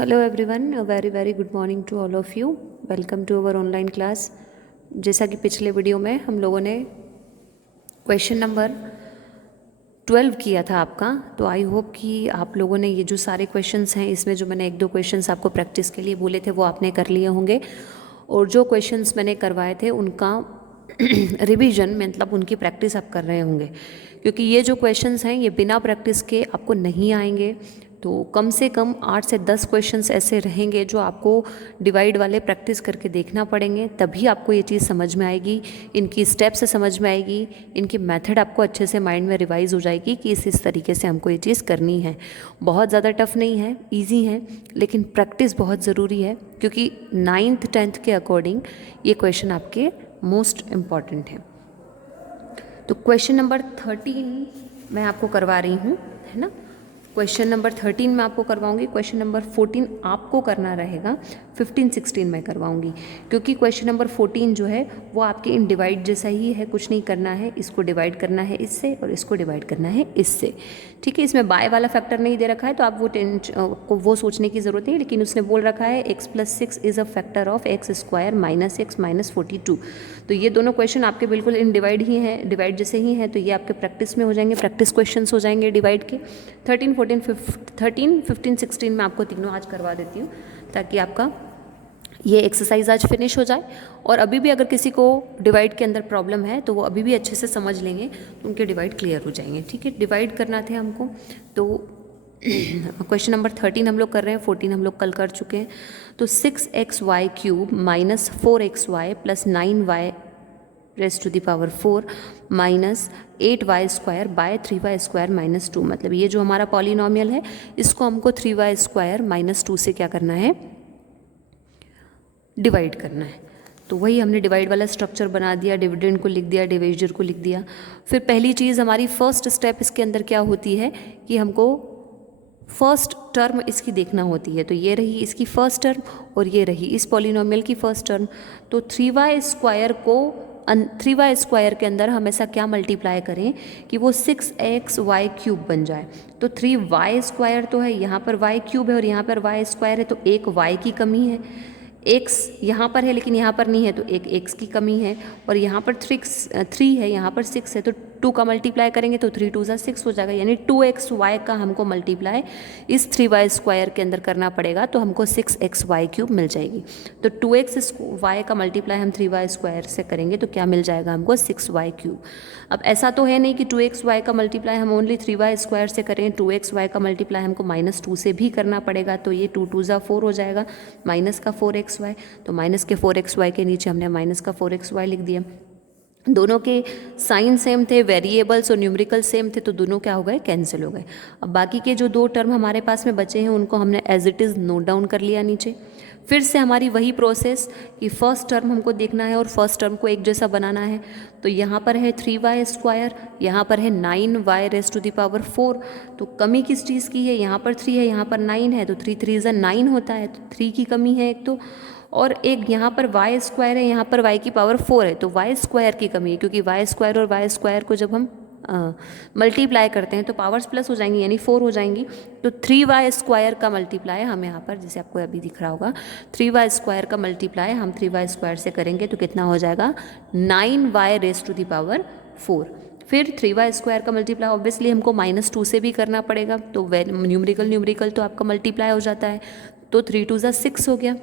Hello everyone, very very good morning to all of you. Welcome to our online class. जैसा कि पिछले video में हम लोगों ने क्वेश्चन नंबर 12 किया था आपका, तो आई होप कि आप लोगों ने ये जो सारे क्वेश्चंस हैं इसमें जो मैंने एक दो क्वेश्चंस आपको प्रैक्टिस के लिए बोले थे वो आपने कर लिए होंगे, और जो क्वेश्चंस मैंने करवाए थे उनका रिवीजन मतलब उनकी प्रैक्टिस आप कर रहे होंगे, क्योंकि ये जो क्वेश्चंस हैं ये बिना प्रैक्टिस के आपको नहीं आएंगे। तो कम से कम 8 से 10 क्वेश्चंस ऐसे रहेंगे जो आपको डिवाइड वाले प्रैक्टिस करके देखना पड़ेंगे, तभी आपको ये चीज़ समझ में आएगी, इनकी स्टेप्स समझ में आएगी, इनकी मेथड आपको अच्छे से माइंड में रिवाइज हो जाएगी कि इस तरीके से हमको ये चीज़ करनी है। बहुत ज़्यादा टफ नहीं है, ईजी है, लेकिन प्रैक्टिस बहुत ज़रूरी है, क्योंकि 9th 10th के अकॉर्डिंग ये क्वेश्चन आपके मोस्ट इम्पॉर्टेंट है। तो क्वेश्चन नंबर 13 मैं आपको करवा रही हूँ, है ना। क्वेश्चन नंबर 13 मैं आपको करवाऊंगी, क्वेश्चन नंबर 14 आपको करना रहेगा, 15 16 मैं करवाऊंगी, क्योंकि क्वेश्चन नंबर 14 जो है वो आपके इन डिवाइड जैसा ही है, कुछ नहीं करना है, इसको डिवाइड करना है इससे और इसको डिवाइड करना है इससे, ठीक है। इसमें बाय वाला फैक्टर नहीं दे रखा है तो आप वो सोचने की ज़रूरत नहीं, लेकिन उसने बोल रखा है x+6 is a factor of x² - x - 42। तो ये दोनों क्वेश्चन आपके बिल्कुल इन डिवाइड ही हैं, डिवाइड जैसे ही हैं, तो ये आपके प्रैक्टिस में हो जाएंगे, प्रैक्टिस क्वेश्चंस हो जाएंगे डिवाइड के। 13 15 16 मैं आपको तीनों आज करवा देती हूँ, ताकि आपका ये एक्सरसाइज आज फिनिश हो जाए। और अभी भी अगर किसी को डिवाइड के अंदर प्रॉब्लम है तो वो अभी भी अच्छे से समझ लेंगे, तो उनके डिवाइड क्लियर हो जाएंगे, ठीक है। डिवाइड करना थे हमको, तो क्वेश्चन नंबर 13 हम लोग कर रहे हैं, 14 हम लोग कल कर चुके हैं। तो 6xy³ - 4xy + 9y raise to the power 4 - 8y² by 3y² - 2, मतलब ये जो हमारा पॉलिनॉमियल है इसको हमको 3y² - 2 से क्या करना है, डिवाइड करना है। तो वही हमने डिवाइड वाला स्ट्रक्चर बना दिया, डिविडेंड को लिख दिया, डिविजर को लिख दिया। फिर पहली चीज़ हमारी फर्स्ट स्टेप इसके अंदर क्या होती है कि हमको फर्स्ट टर्म इसकी देखना होती है। तो ये रही इसकी फर्स्ट टर्म और ये रही इस पॉलिनोमियल की फर्स्ट टर्म। तो 3y² को 3y² के अंदर हम ऐसा क्या मल्टीप्लाई करें कि वो 6xy³ बन जाए। तो 3y² तो है, यहाँ पर y³ है और यहाँ पर y² है, तो एक y की कमी है, x यहाँ पर है लेकिन यहाँ पर नहीं है, तो एक x की कमी है, और यहाँ पर 3 है, यहाँ पर 6 है, तो 2 का मल्टीप्लाई करेंगे तो 3 2 6 हो जाएगा, यानी 2xy का हमको मल्टीप्लाई इस 3y² के अंदर करना पड़ेगा, तो हमको 6xy³ मिल जाएगी। तो 2xy का मल्टीप्लाई हम 3y² से करेंगे तो क्या मिल जाएगा हमको, 6y³। अब ऐसा तो है नहीं कि 2xy का मल्टीप्लाई हम ओनली 3y² से करें, 2xy का मल्टीप्लाई हमको -2 से भी करना पड़ेगा, तो ये 2 2 4 हो जाएगा, माइनस का 4xy, तो माइनस के 4xy के नीचे हमने माइनस का 4xy लिख दिया। दोनों के साइन सेम थे, वेरिएबल्स और न्यूमेरिकल सेम थे, तो दोनों क्या हो गए, कैंसिल हो गए। अब बाकी के जो दो टर्म हमारे पास में बचे हैं उनको हमने as it is note down कर लिया नीचे। फिर से हमारी वही प्रोसेस कि फर्स्ट टर्म हमको देखना है और फर्स्ट टर्म को एक जैसा बनाना है। तो यहाँ पर है 3y², यहाँ पर है 9y⁴। तो कमी किस चीज़ की है, यहाँ पर 3 है, यहाँ पर 9 है, तो 3 3 9 होता है, तो 3 की कमी है एक तो, और एक यहाँ पर y² है, यहाँ पर y⁴ है, तो y² की कमी है, क्योंकि y² और y² को जब हम मल्टीप्लाई करते हैं तो पावर्स प्लस हो जाएंगी, यानी 4 हो जाएंगी। तो 3y² का मल्टीप्लाई हम यहाँ पर, जैसे आपको अभी दिख रहा होगा, 3y² का मल्टीप्लाई हम 3y² से करेंगे तो कितना हो जाएगा, 9y⁴। फिर 3y² का मल्टीप्लाई ऑब्वियसली हमको -2 से भी करना पड़ेगा, तो न्यूमरिकल तो आपका मल्टीप्लाई हो जाता है, तो 3 2 6 हो गया,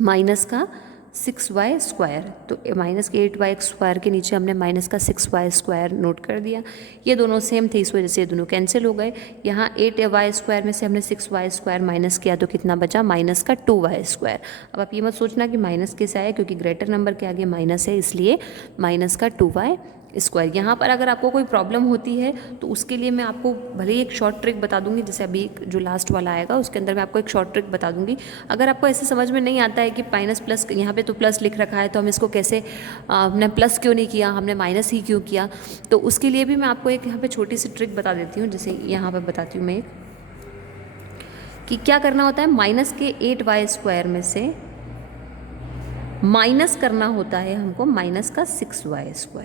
माइनस का 6y², तो माइनस के 8y² के नीचे हमने माइनस का 6y² नोट कर दिया। ये दोनों सेम थे, इस वजह से ये दोनों कैंसिल हो गए। यहाँ 8y² में से हमने 6y² माइनस किया तो कितना बचा, माइनस का 2y²। अब आप ये मत सोचना कि माइनस कैसे आया, क्योंकि ग्रेटर नंबर के आगे माइनस है, इसलिए माइनस का 2y²। यहाँ पर अगर आपको कोई प्रॉब्लम होती है तो उसके लिए मैं आपको भले ही एक शॉर्ट ट्रिक बता दूंगी, जैसे अभी जो लास्ट वाला आएगा उसके अंदर मैं आपको एक शॉर्ट ट्रिक बता दूंगी। अगर आपको ऐसे समझ में नहीं आता है कि माइनस प्लस, यहाँ पे तो प्लस लिख रखा है तो हम इसको कैसे, हमने प्लस क्यों नहीं किया, हमने माइनस ही क्यों किया, तो उसके लिए भी मैं आपको एक यहाँ पे छोटी सी ट्रिक बता देती हूँ। जैसे यहाँ पर बताती हूँ मैं एक, कि क्या करना होता है, माइनस के 8y² में से माइनस करना होता है हमको माइनस का 6y²।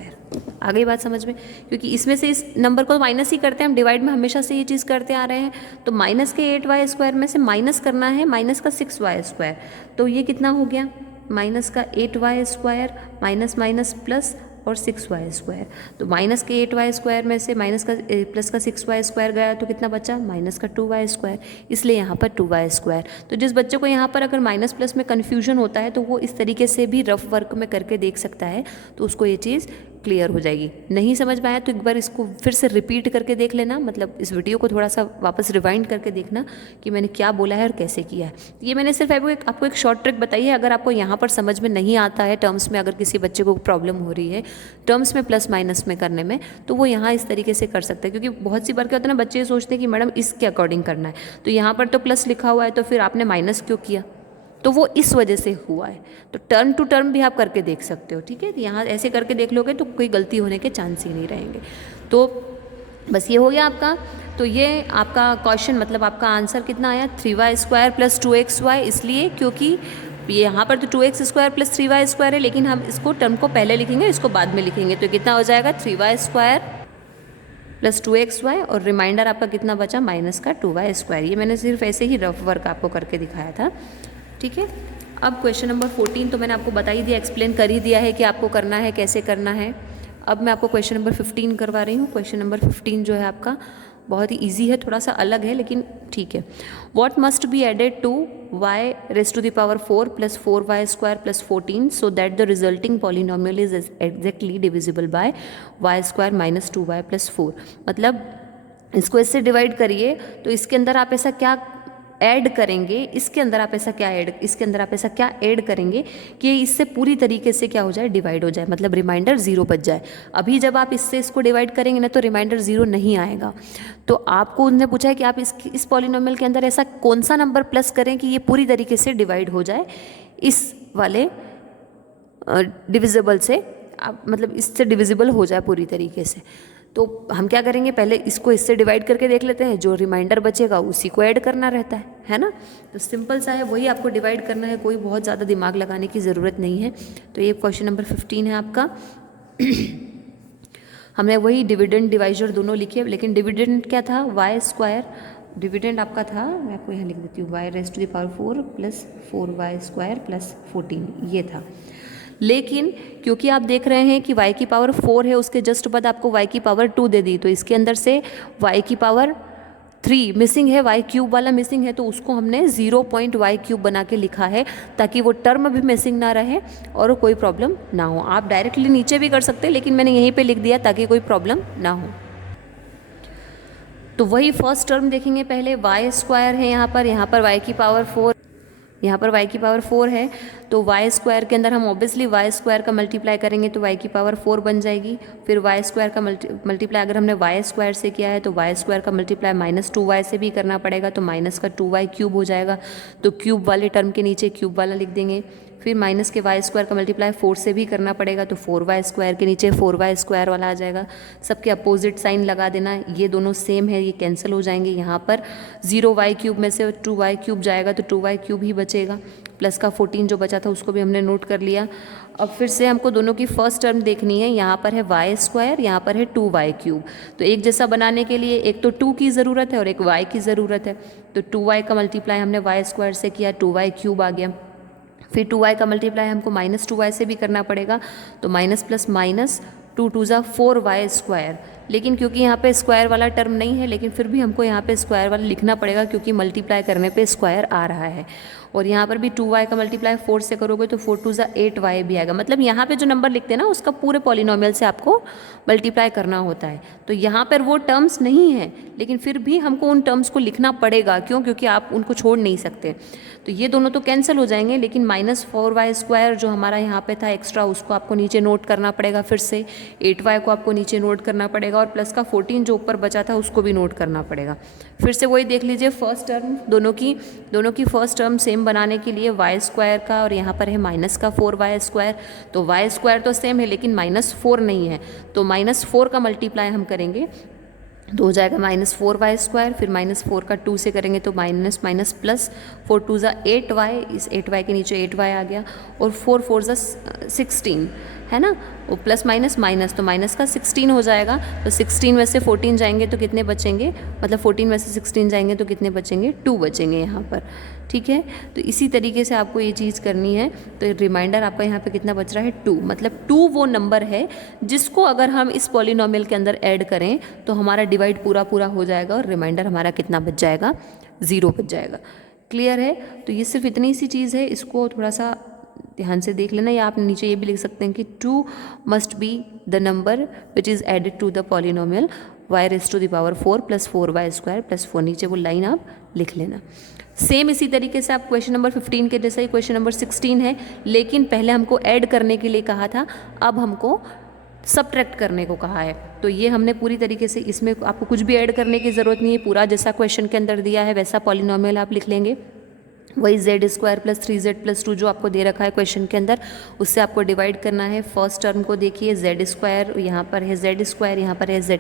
आ गई बात समझ में? क्योंकि इसमें से इस नंबर को माइनस ही करते हैं हम, डिवाइड में हमेशा से ये चीज़ करते आ रहे हैं। तो माइनस के 8y² में से माइनस करना है माइनस का 6y²। तो ये कितना हो गया? माइनस का 8y² माइनस माइनस प्लस और 6y²। तो माइनस के 8y² में से माइनस का प्लस का 6y² गया तो कितना बचा? माइनस का 2y²। इसलिए यहाँ पर 2y²। तो जिस बच्चे को यहाँ पर अगर माइनस प्लस में कन्फ्यूजन होता है तो वो इस तरीके से भी रफ वर्क में करके देख सकता है, तो उसको ये चीज़ क्लियर हो जाएगी। नहीं समझ में आया तो एक बार इसको फिर से रिपीट करके देख लेना, मतलब इस वीडियो को थोड़ा सा वापस रिवाइंड करके देखना कि मैंने क्या बोला है और कैसे किया है। ये मैंने सिर्फ आपको एक शॉर्ट ट्रिक बताई है। अगर आपको यहाँ पर समझ में नहीं आता है टर्म्स में, अगर किसी बच्चे को प्रॉब्लम हो रही है टर्म्स में प्लस माइनस में करने में, तो वो यहाँ इस तरीके से कर सकते हैं। क्योंकि बहुत सी बार क्या होता है ना, बच्चे सोचते हैं कि मैडम इसके अकॉर्डिंग करना है, तो यहाँ पर तो प्लस लिखा हुआ है तो फिर आपने माइनस क्यों किया? तो वो इस वजह से हुआ है। तो टर्म टू टर्म भी आप करके देख सकते हो, ठीक है? यहाँ ऐसे करके देख लोगे तो कोई गलती होने के चांस ही नहीं रहेंगे। तो बस ये हो गया आपका। तो ये आपका क्वेश्चन मतलब आपका आंसर कितना आया? 3y² + 2xy। इसलिए क्योंकि ये यहाँ पर तो 2x² + 3y² है, लेकिन हम इसको टर्म को पहले लिखेंगे, इसको बाद में लिखेंगे। तो कितना हो जाएगा? 3y² + 2xy और रिमाइंडर आपका कितना बचा? माइनस का 2y²। ये मैंने सिर्फ ऐसे ही रफ वर्क आपको करके दिखाया था, ठीक है? अब क्वेश्चन नंबर 14 तो मैंने आपको बता ही दिया, एक्सप्लेन कर ही दिया है कि आपको करना है, कैसे करना है। अब मैं आपको क्वेश्चन नंबर 15 करवा रही हूँ। क्वेश्चन नंबर 15 जो है आपका बहुत ही ईजी है, थोड़ा सा अलग है लेकिन ठीक है। What must be added to y⁴ + 4y² + 14 so that the resulting polynomial is exactly divisible by y² - 2y + 4। मतलब इसको इससे डिवाइड करिए तो इसके अंदर आप ऐसा क्या ऐड करेंगे, इसके अंदर आप ऐसा क्या ऐड करेंगे कि इससे पूरी तरीके से क्या हो जाए? डिवाइड हो जाए, मतलब रिमाइंडर 0 बच जाए। अभी जब आप इससे इसको डिवाइड करेंगे ना तो रिमाइंडर 0 नहीं आएगा। तो आपको उन्होंने पूछा है कि आप इस पॉलिनोमियल के अंदर ऐसा कौन सा नंबर प्लस करें कि ये पूरी तरीके से डिवाइड हो जाए इस वाले डिविजिबल से, आप मतलब इससे डिविजिबल हो जाए पूरी तरीके से। तो हम क्या करेंगे? पहले इसको इससे डिवाइड करके देख लेते हैं, जो रिमाइंडर बचेगा उसी को ऐड करना रहता है ना? तो सिंपल सा है, वही आपको डिवाइड करना है, कोई बहुत ज़्यादा दिमाग लगाने की ज़रूरत नहीं है। तो ये क्वेश्चन नंबर 15 है आपका। हमने वही डिविडेंड डिवाइजर दोनों लिखे, लेकिन डिविडेंड क्या था? y²। डिविडेंड आपका था, मैं आपको यहाँ लिख देती हूँ, y⁴ + 4y² + 14 ये था। लेकिन क्योंकि आप देख रहे हैं कि y⁴ है, उसके जस्ट बाद आपको y⁴ दे दी, तो इसके अंदर से y⁴ मिसिंग है, y³ वाला मिसिंग है, तो उसको हमने 0.y³ बना के लिखा है ताकि वो टर्म भी मिसिंग ना रहे और कोई प्रॉब्लम ना हो। आप डायरेक्टली नीचे भी कर सकते हैं, लेकिन मैंने यहीं पे लिख दिया ताकि कोई प्रॉब्लम ना हो। तो वही फर्स्ट टर्म देखेंगे पहले, y² है यहाँ पर y⁴ है, तो y² के अंदर हम ऑब्वियसली y² का मल्टीप्लाई करेंगे तो y⁴ बन जाएगी। फिर y² का मल्टीप्लाई अगर हमने y² से किया है तो y² का मल्टीप्लाई -2y से भी करना पड़ेगा, तो माइनस का 2y³ हो जाएगा। तो क्यूब वाले टर्म के नीचे क्यूब वाला लिख देंगे। फिर माइनस के y² का मल्टीप्लाई 4 से भी करना पड़ेगा, तो 4y² के नीचे 4y² वाला आ जाएगा। सबके अपोजिट साइन लगा देना, ये दोनों सेम है, ये कैंसिल हो जाएंगे। यहाँ पर 0y³ में से 2y³ जाएगा तो 2y³ ही बचेगा। प्लस का 14 जो बचा था उसको भी हमने नोट कर लिया। अब फिर से हमको दोनों की फर्स्ट टर्म देखनी है। यहाँ पर है y², यहाँ पर है 2y³। तो एक जैसा बनाने के लिए एक तो 2 की ज़रूरत है और एक y की ज़रूरत है। तो 2y का मल्टीप्लाई हमने y² से किया, 2y³ आ गया। फिर 2y का मल्टीप्लाई हमको -2y से भी करना पड़ेगा, तो माइनस प्लस माइनस 2 2 ज़ा 4y²। लेकिन क्योंकि यहाँ पे स्क्वायर वाला टर्म नहीं है, लेकिन फिर भी हमको यहाँ पे स्क्वायर वाला लिखना पड़ेगा क्योंकि मल्टीप्लाई करने पे स्क्वायर आ रहा है। और यहाँ पर भी 2y का मल्टीप्लाई 4 से करोगे तो 4 2 ज़ा 8y भी आएगा। मतलब यहाँ पे जो नंबर लिखते हैं ना उसका पूरे पॉलिनोमियल से आपको मल्टीप्लाई करना होता है। तो यहाँ पर वो टर्म्स नहीं है, लेकिन फिर भी हमको उन टर्म्स को लिखना पड़ेगा। क्यों? क्योंकि आप उनको छोड़ नहीं सकते। तो ये दोनों तो कैंसिल हो जाएंगे, लेकिन -4y² जो हमारा यहाँ पे था एक्स्ट्रा, उसको आपको नीचे नोट करना पड़ेगा। फिर से 8y को आपको नीचे नोट करना पड़ेगा और प्लस का 14 जो ऊपर बचा था उसको भी नोट करना पड़ेगा। फिर से वही देख लीजिए, फर्स्ट टर्म दोनों की फर्स्ट टर्म सेम बनाने के लिए y² का, और यहाँ पर है माइनस का 4y²। तो y² तो सेम है लेकिन -4 नहीं है, तो -4 का मल्टीप्लाई हम करेंगे तो हो जाएगा -4y², फिर -4 का 2 से करेंगे तो माइनस माइनस प्लस, 4 2 ज़ा 8y, इस 8y के नीचे 8y आ गया, और 4 4 ज़ा 16, है ना, वो प्लस माइनस माइनस, तो माइनस का 16 हो जाएगा। तो 16 में से 14 जाएंगे तो कितने बचेंगे, मतलब 14 में से 16 जाएंगे तो कितने बचेंगे, 2 बचेंगे यहाँ पर। ठीक है, तो इसी तरीके से आपको ये चीज़ करनी है। तो रिमाइंडर आपका यहाँ पे कितना बच रहा है, 2, मतलब 2 वो नंबर है जिसको अगर हम इस पॉलिनोमियल के अंदर ऐड करें तो हमारा डिवाइड पूरा पूरा हो जाएगा और रिमाइंडर हमारा कितना बच जाएगा, 0 बच जाएगा। क्लियर है? तो ये सिर्फ इतनी सी चीज़ है, इसको थोड़ा सा ध्यान से देख लेना, या आप नीचे ये भी लिख सकते हैं कि 2 must be the number which is added to the polynomial y⁴ plus 4y² plus 4, नीचे वो लाइन आप लिख लेना। सेम इसी तरीके से आप क्वेश्चन नंबर 15 के जैसा ही क्वेश्चन नंबर 16 है, लेकिन पहले हमको ऐड करने के लिए कहा था, अब हमको सबट्रैक्ट करने को कहा है। तो ये हमने पूरी तरीके से, इसमें आपको कुछ भी ऐड करने की ज़रूरत नहीं है, पूरा जैसा क्वेश्चन के अंदर दिया है वैसा पॉलिनोमियल आप लिख लेंगे। वही z² प्लस 3z प्लस 2 जो आपको दे रखा है क्वेश्चन के अंदर, उससे आपको डिवाइड करना है। फर्स्ट टर्म को देखिए, z², यहाँ पर है z², यहाँ पर है z⁴,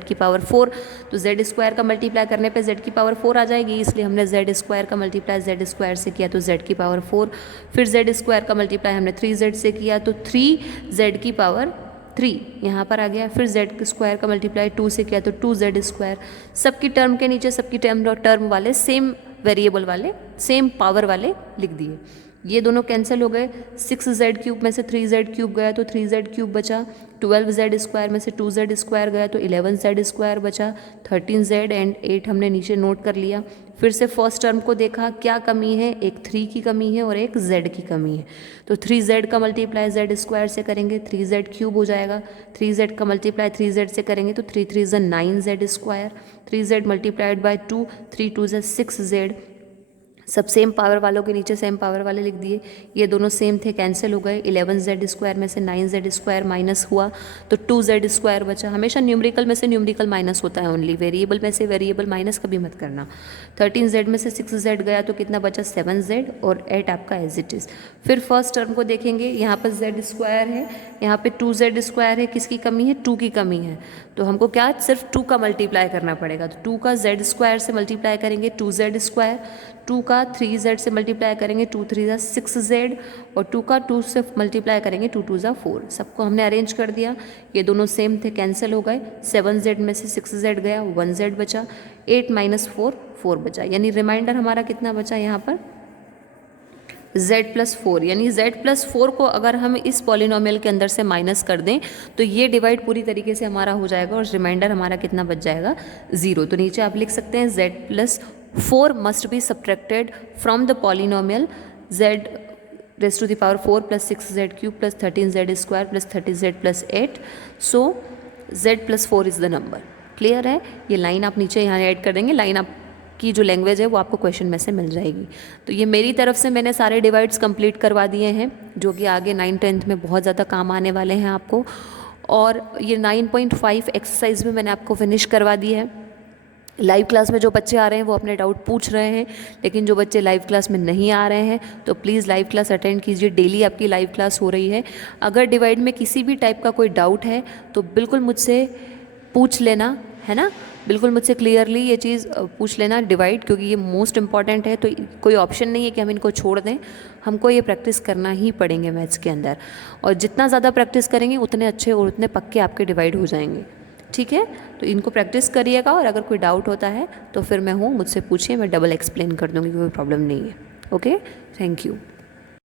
तो z² का मल्टीप्लाई करने पे z⁴ आ जाएगी, इसलिए हमने z² का मल्टीप्लाई z² से किया तो z⁴, फिर z² का मल्टीप्लाई हमने 3z से किया तो 3z⁴, यहाँ पर आ गया, फिर z² का मल्टीप्लाई 2 से किया तो 2z²। सबकी टर्म के नीचे सबकी टर्म वाले सेम वेरिएबल वाले, सेम पावर वाले लिख दिए। ये दोनों कैंसिल हो गए, 6z³ में से 3z³ गया तो 3z³ बचा, 12z² में से 2z² गया तो 11z² बचा, 13z एंड 8 हमने नीचे नोट कर लिया। फिर से फर्स्ट टर्म को देखा, क्या कमी है, एक 3 की कमी है और एक z की कमी है, तो 3z का मल्टीप्लाई z² से करेंगे 3z³ हो जाएगा, 3z का मल्टीप्लाई 3z से करेंगे तो 3 3 ज़ा 9z², 3z मल्टीप्लाइड बाय 2, 3 2 ज़ा 6z, सब सेम पावर वालों के नीचे सेम पावर वाले लिख दिए। ये दोनों सेम थे, कैंसिल हो गए, 11z² में से 9z² माइनस हुआ तो 2z² बचा। हमेशा न्यूमरिकल में से न्यूमरिकल माइनस होता है ओनली, वेरिएबल में से वेरिएबल माइनस कभी मत करना। 13z में से 6z गया तो कितना बचा, 7z, और 8 आपका एज इट इज़। फिर फर्स्ट टर्म को देखेंगे, यहाँ पर z² है, यहाँ पे 2z² है, किसकी कमी है, 2 की कमी है, तो हमको क्या सिर्फ 2 का मल्टीप्लाई करना पड़ेगा, तो 2 का z² से मल्टीप्लाई करेंगे 2z², 2 का 3z से मल्टीप्लाई करेंगे 2 3 ज़ा 6z, और 2 का 2 से मल्टीप्लाई करेंगे 2 2 ज़ा 4। सबको हमने अरेंज कर दिया, ये दोनों सेम थे, कैंसिल हो गए, 7z में से 6z गया, 1z बचा, 8 - 4 4 बचा, यानी रिमाइंडर हमारा कितना बचा यहाँ पर, z+4, यानी z+4 को अगर हम इस पॉलिनोमियल के अंदर से माइनस कर दें तो ये डिवाइड पूरी तरीके से हमारा हो जाएगा और रिमाइंडर हमारा कितना बच जाएगा, 0। तो नीचे आप लिख सकते हैं z+4 must be subtracted from the polynomial z⁴ plus 6z³ plus 13z² plus 30z plus 8, so z+4 is the number. Clear है? ये लाइन आप नीचे यहाँ ऐड कर देंगे, लाइन आप की जो लैंग्वेज है वो आपको क्वेश्चन में से मिल जाएगी। तो ये मेरी तरफ से मैंने सारे डिवाइड्स कंप्लीट करवा दिए हैं, जो कि आगे 9th 10th में बहुत ज़्यादा काम आने वाले हैं आपको। और ये 9.5 एक्सरसाइज भी मैंने आपको फिनिश करवा दी है। लाइव क्लास में जो बच्चे आ रहे हैं वो अपने डाउट पूछ रहे हैं, लेकिन जो बच्चे लाइव क्लास में नहीं आ रहे हैं तो प्लीज़ लाइव क्लास अटेंड कीजिए। डेली आपकी लाइव क्लास हो रही है। अगर डिवाइड में किसी भी टाइप का कोई डाउट है तो बिल्कुल मुझसे पूछ लेना, है ना, बिल्कुल मुझसे क्लियरली ये चीज़ पूछ लेना डिवाइड, क्योंकि ये मोस्ट इंपॉर्टेंट है। तो कोई ऑप्शन नहीं है कि हम इनको छोड़ दें, हमको ये प्रैक्टिस करना ही पड़ेंगे मैथ्स के अंदर, और जितना ज़्यादा प्रैक्टिस करेंगे उतने अच्छे और उतने पक्के आपके डिवाइड हो जाएंगे। ठीक है, तो इनको प्रैक्टिस करिएगा, और अगर कोई डाउट होता है तो फिर मैं हूँ, मुझसे पूछिए, मैं डबल एक्सप्लेन कर दूँगी, कोई प्रॉब्लम नहीं है। Okay, thank you.